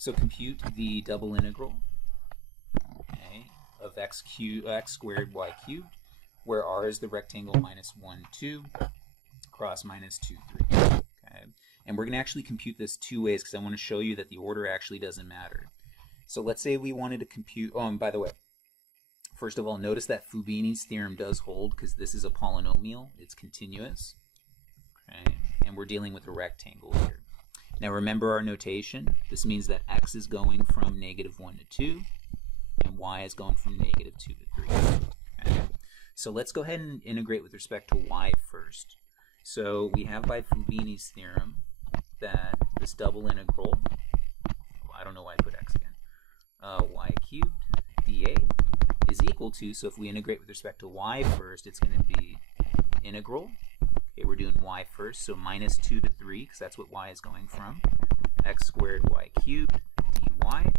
So compute the double integral, okay, of x squared y cubed, where r is the rectangle minus 1, 2, cross minus 2, 3. Okay? And we're going to actually compute this two ways because I want to show you that the order actually doesn't matter. So let's say we wanted to compute, oh, and by the way, first of all, notice that Fubini's theorem does hold because this is a polynomial. It's continuous. Okay? And we're dealing with a rectangle here. Now remember our notation. This means that x is going from -1 to 2, and y is going from -2 to 3. Okay? So let's go ahead and integrate with respect to y first. So we have by Fubini's theorem that this double integral, I don't know why I put x again, y cubed dA is equal to, so if we integrate with respect to y first, it's going to be integral. Okay, we're doing y first, so minus 2 to 3, because that's what y is going from, x squared y cubed dy,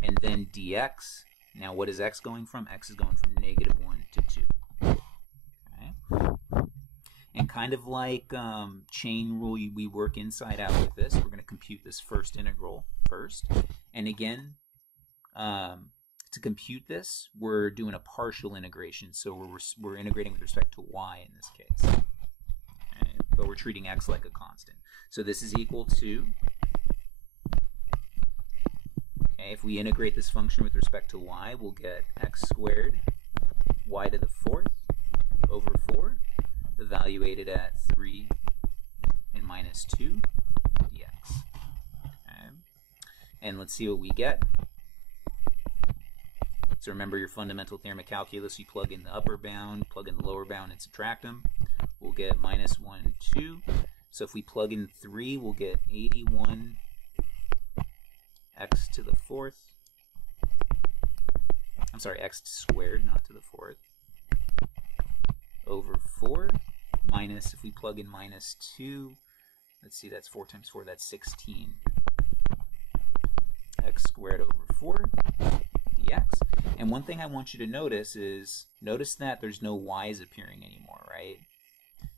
and then dx. Now what is x going from? X is going from -1 to 2. Okay. And kind of like chain rule, we work inside out with this. We're going to compute this first integral first. And again, to compute this, we're doing a partial integration. So we're integrating with respect to y in this case. Okay. But we're treating x like a constant. So this is equal to, okay, if we integrate this function with respect to y, we'll get x squared y to the 4th over 4, evaluated at 3 and minus 2 dx. Okay. And let's see what we get. So remember your fundamental theorem of calculus, you plug in the upper bound, plug in the lower bound, and subtract them. We'll get minus 1, 2. So if we plug in 3, we'll get 81 x to the 4th. I'm sorry, x squared, not to the 4th. Over 4 minus, if we plug in minus 2, let's see, that's 4 times 4, that's 16. X squared over 4 dx. And one thing I want you to notice is, notice that there's no y's appearing anymore, right?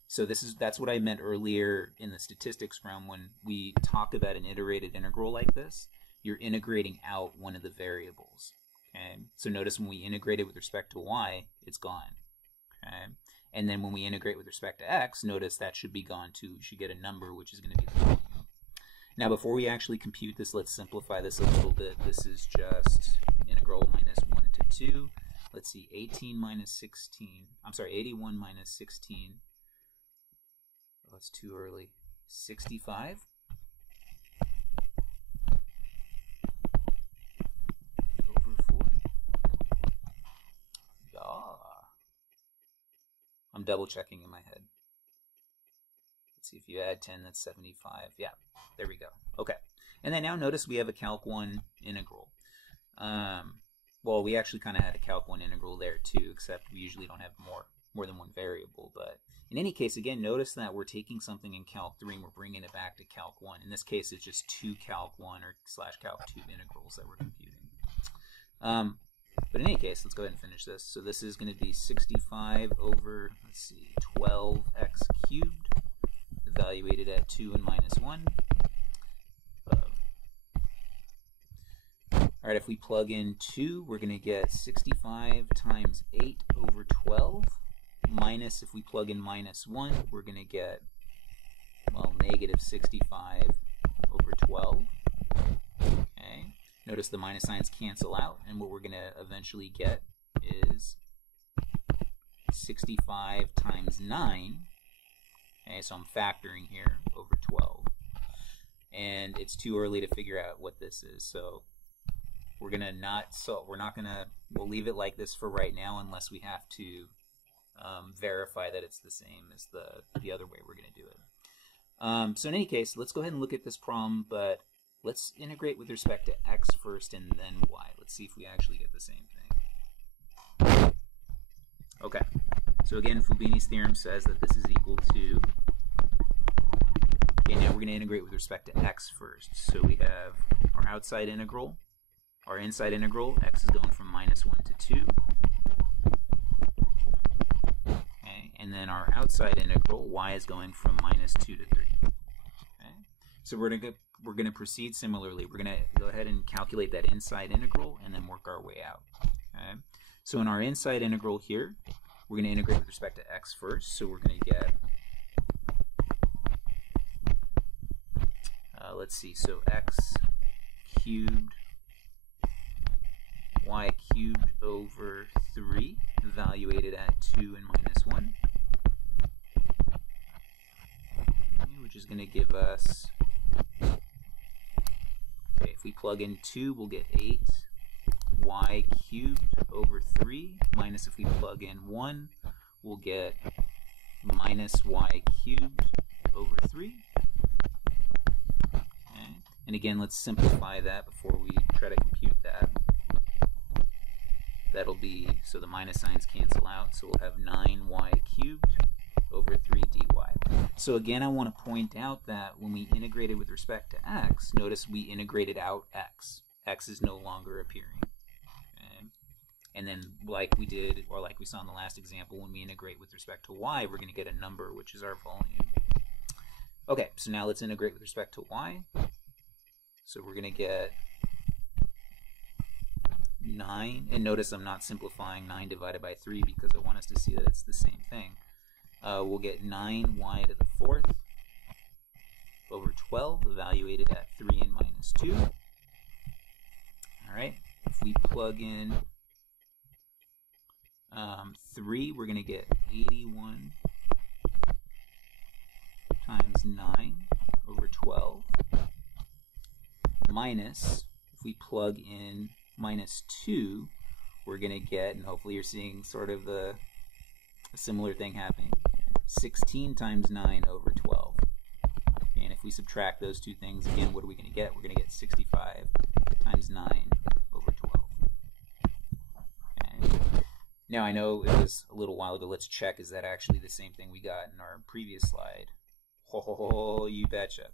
So that's what I meant earlier in the statistics realm when we talk about an iterated integral like this. You're integrating out one of the variables. Okay? So notice when we integrate it with respect to y, it's gone. Okay? And then when we integrate with respect to x, notice that should be gone too. We should get a number, which is going to be the volume. Now before we actually compute this, let's simplify this a little bit. This is just integral minus 1 to 2. Let's see, 18 minus 16. I'm sorry, 81 minus 16. Oh, that's too early. 65. Over 4. Yeah. I'm double checking in my head. Let's see, if you add 10, that's 75. Yeah, there we go. Okay. And then now notice we have a Calc 1 integral. Well, we actually kind of had a Calc 1 integral there too, except we usually don't have more than one variable. But in any case, again, notice that we're taking something in Calc 3 and we're bringing it back to Calc 1. In this case, it's just two Calc 1 or / Calc 2 integrals that we're computing. But in any case, let's go ahead and finish this. So this is going to be 65 over, let's see, 12x cubed, evaluated at 2 and minus 1. All right, if we plug in 2, we're going to get 65 times 8 over 12, minus, if we plug in minus 1, we're going to get, well, negative 65 over 12. Okay. Notice the minus signs cancel out, and what we're going to eventually get is 65 times 9. Okay, so I'm factoring here over 12. And it's too early to figure out what this is, so we're going to we'll leave it like this for right now unless we have to verify that it's the same as the other way we're going to do it. So in any case, let's go ahead and look at this problem, but let's integrate with respect to x first and then y. Let's see if we actually get the same thing. Okay, so again, Fubini's theorem says that this is equal to, okay, now we're going to integrate with respect to x first. So we have our outside integral, our inside integral, x is going from minus 1 to 2. Okay, and then our outside integral, y is going from minus 2 to 3. Okay, so we're we're going to proceed similarly. We're going to go ahead and calculate that inside integral and then work our way out. Okay? So in our inside integral here, we're going to integrate with respect to x first. So we're going to get, let's see, so x cubed y cubed over 3, evaluated at 2 and minus 1, which is going to give us, okay, if we plug in 2, we'll get 8 y cubed over 3, minus if we plug in 1, we'll get minus y cubed over 3. Okay. And again, let's simplify that before we try to compute that. That'll be, so the minus signs cancel out, so we'll have 9y cubed over 3 dy. So again, I want to point out that when we integrated with respect to x, notice we integrated out x. X is no longer appearing. Okay. And then like we did, or like we saw in the last example, when we integrate with respect to y, we're going to get a number, which is our volume. Okay, so now let's integrate with respect to y. So we're going to get 9, and notice I'm not simplifying 9 divided by 3 because I want us to see that it's the same thing. We'll get 9y to the 4th over 12, evaluated at 3 and minus 2. Alright, if we plug in 3, we're going to get 81 times 9 over 12, minus, if we plug in minus 2, we're going to get, and hopefully you're seeing sort of a similar thing happening, 16 times 9 over 12. And if we subtract those two things, again, what are we going to get? We're going to get 65 times 9 over 12. Okay. Now, I know it was a little while ago. Let's check, is that actually the same thing we got in our previous slide? Ho, ho, ho, you betcha.